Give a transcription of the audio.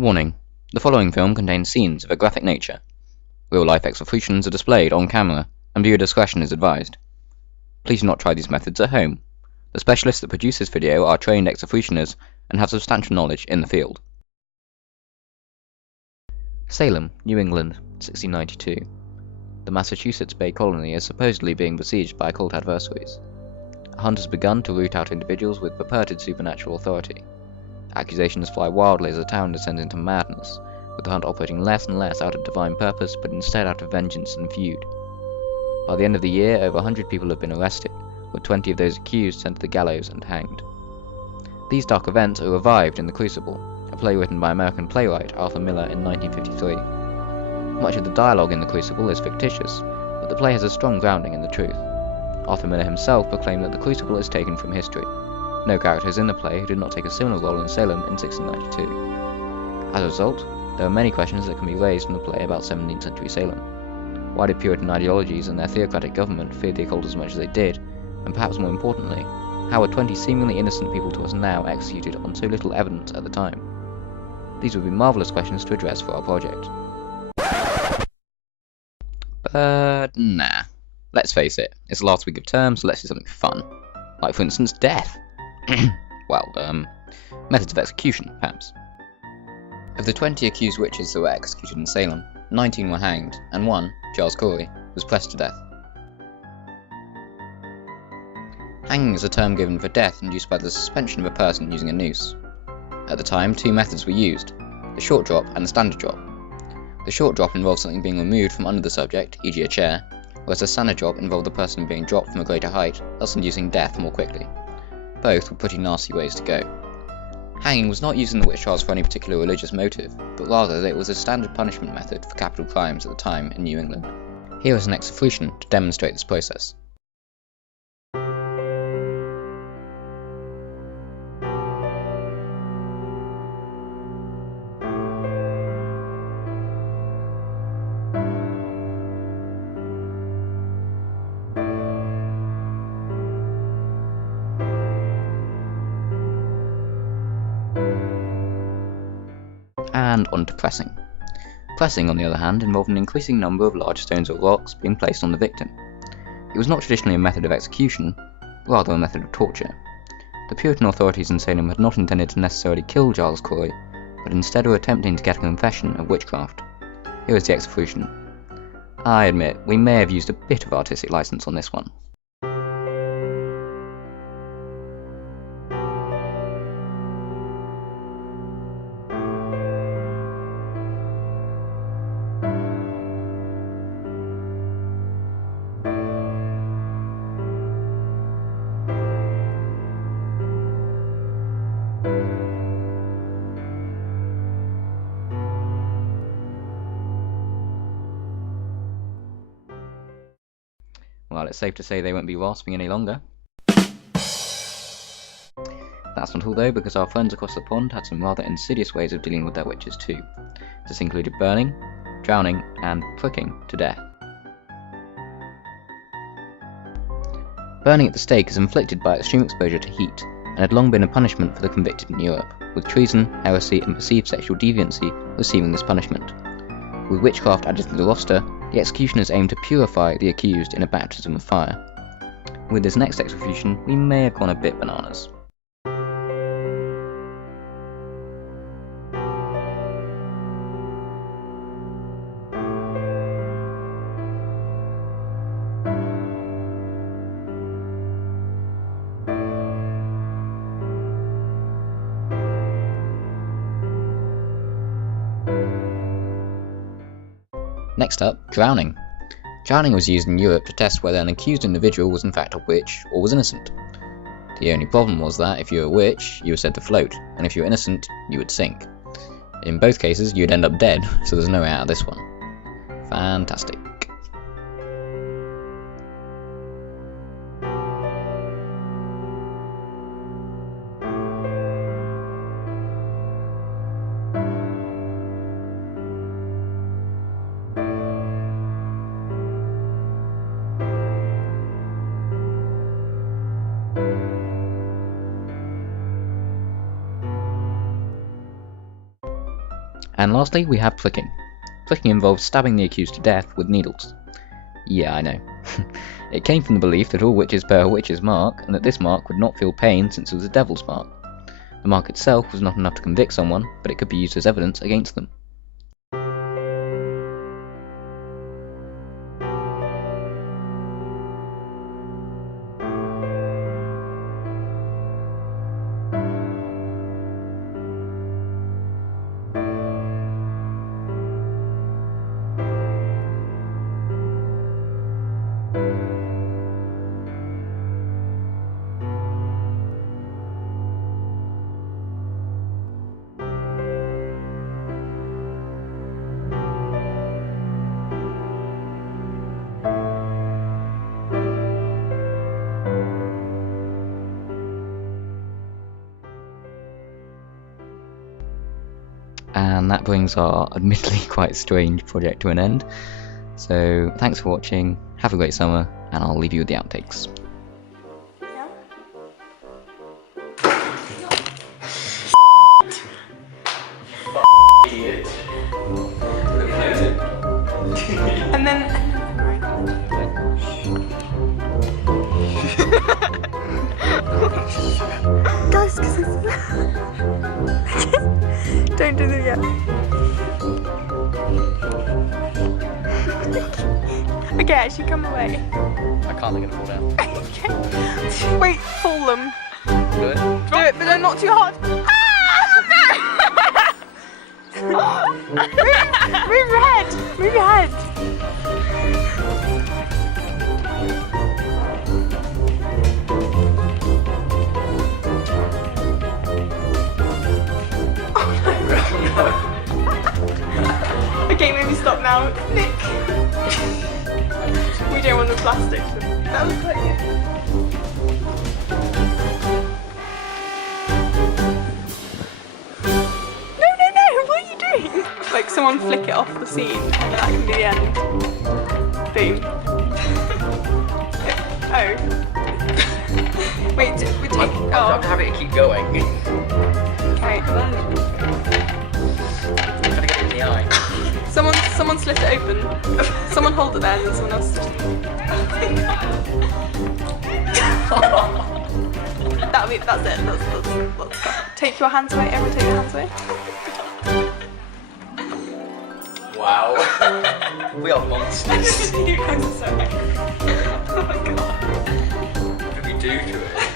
Warning: the following film contains scenes of a graphic nature. Real-life executions are displayed on camera, and viewer discretion is advised. Please do not try these methods at home. The specialists that produce this video are trained executioners and have substantial knowledge in the field. Salem, New England, 1692. The Massachusetts Bay Colony is supposedly being besieged by occult adversaries. A hunt has begun to root out individuals with purported supernatural authority. Accusations fly wildly as the town descends into madness, with the hunt operating less and less out of divine purpose, but instead out of vengeance and feud. By the end of the year, over 100 people have been arrested, with 20 of those accused sent to the gallows and hanged. These dark events are revived in The Crucible, a play written by American playwright Arthur Miller in 1953. Much of the dialogue in The Crucible is fictitious, but the play has a strong grounding in the truth. Arthur Miller himself proclaimed that The Crucible is taken from history. No characters in the play who did not take a similar role in Salem in 1692. As a result, there are many questions that can be raised from the play about 17th century Salem. Why did Puritan ideologies and their theocratic government fear the occult as much as they did, and perhaps more importantly, how were 20 seemingly innocent people to us now executed on so little evidence at the time? These would be marvellous questions to address for our project. But nah. Let's face it, it's the last week of term, so let's do something fun. Like for instance, death. Methods of execution, perhaps. Of the 20 accused witches that were executed in Salem, 19 were hanged, and one, Giles Corey, was pressed to death. Hanging is a term given for death induced by the suspension of a person using a noose. At the time, two methods were used, the short drop and the standard drop. The short drop involved something being removed from under the subject, e.g. a chair, whereas the standard drop involved the person being dropped from a greater height, thus inducing death more quickly. Both were pretty nasty ways to go. Hanging was not used in the witch trials for any particular religious motive, but rather that it was a standard punishment method for capital crimes at the time in New England. Here is an execution to demonstrate this process. And on to pressing. Pressing, on the other hand, involved an increasing number of large stones or rocks being placed on the victim. It was not traditionally a method of execution, rather a method of torture. The Puritan authorities in Salem had not intended to necessarily kill Giles Corey, but instead were attempting to get a confession of witchcraft. Here is the execution. I admit, we may have used a bit of artistic license on this one. Well, it's safe to say they won't be rasping any longer. That's not all though, because our friends across the pond had some rather insidious ways of dealing with their witches too. This included burning, drowning, and pricking to death. Burning at the stake is inflicted by extreme exposure to heat, and had long been a punishment for the convicted in Europe, with treason, heresy, and perceived sexual deviancy receiving this punishment. With witchcraft added to the roster, the executioners aimed to purify the accused in a baptism of fire. With this next execution, we may have gone a bit bananas. Next up, drowning. Drowning was used in Europe to test whether an accused individual was in fact a witch or was innocent. The only problem was that if you were a witch, you were said to float, and if you were innocent, you would sink. In both cases, you'd end up dead, so there's no way out of this one. Fantastic. And lastly, we have flicking. Flicking involves stabbing the accused to death with needles. Yeah, I know. It came from the belief that all witches bear a witch's mark, and that this mark would not feel pain since it was a devil's mark. The mark itself was not enough to convict someone, but it could be used as evidence against them. And that brings our admittedly quite strange project to an end. So thanks for watching, have a great summer, and I'll leave you with the outtakes. Yeah. Idiot. And then guys, don't do that yet. Okay, actually come away. I can't, they're gonna fall down. Okay. Wait, pull them. Do it. Do it, but then not too hard. Ah, no! Move your head. Move your head. Okay, maybe stop now. Nick! We don't want the plastic. That was quite good. No, what are you doing? Like someone flick it off the scene and that can be the end. Boom. Oh. Wait, we take... I'd have to have it keep going. Okay. Gotta get it in the eye. Someone slit it open. Someone hold it there and then someone else slit it. That's it. That's take your hands away. Everyone take your hands away. Wow. We are monsters. You guys are so angry. Oh my god. What did we do to it?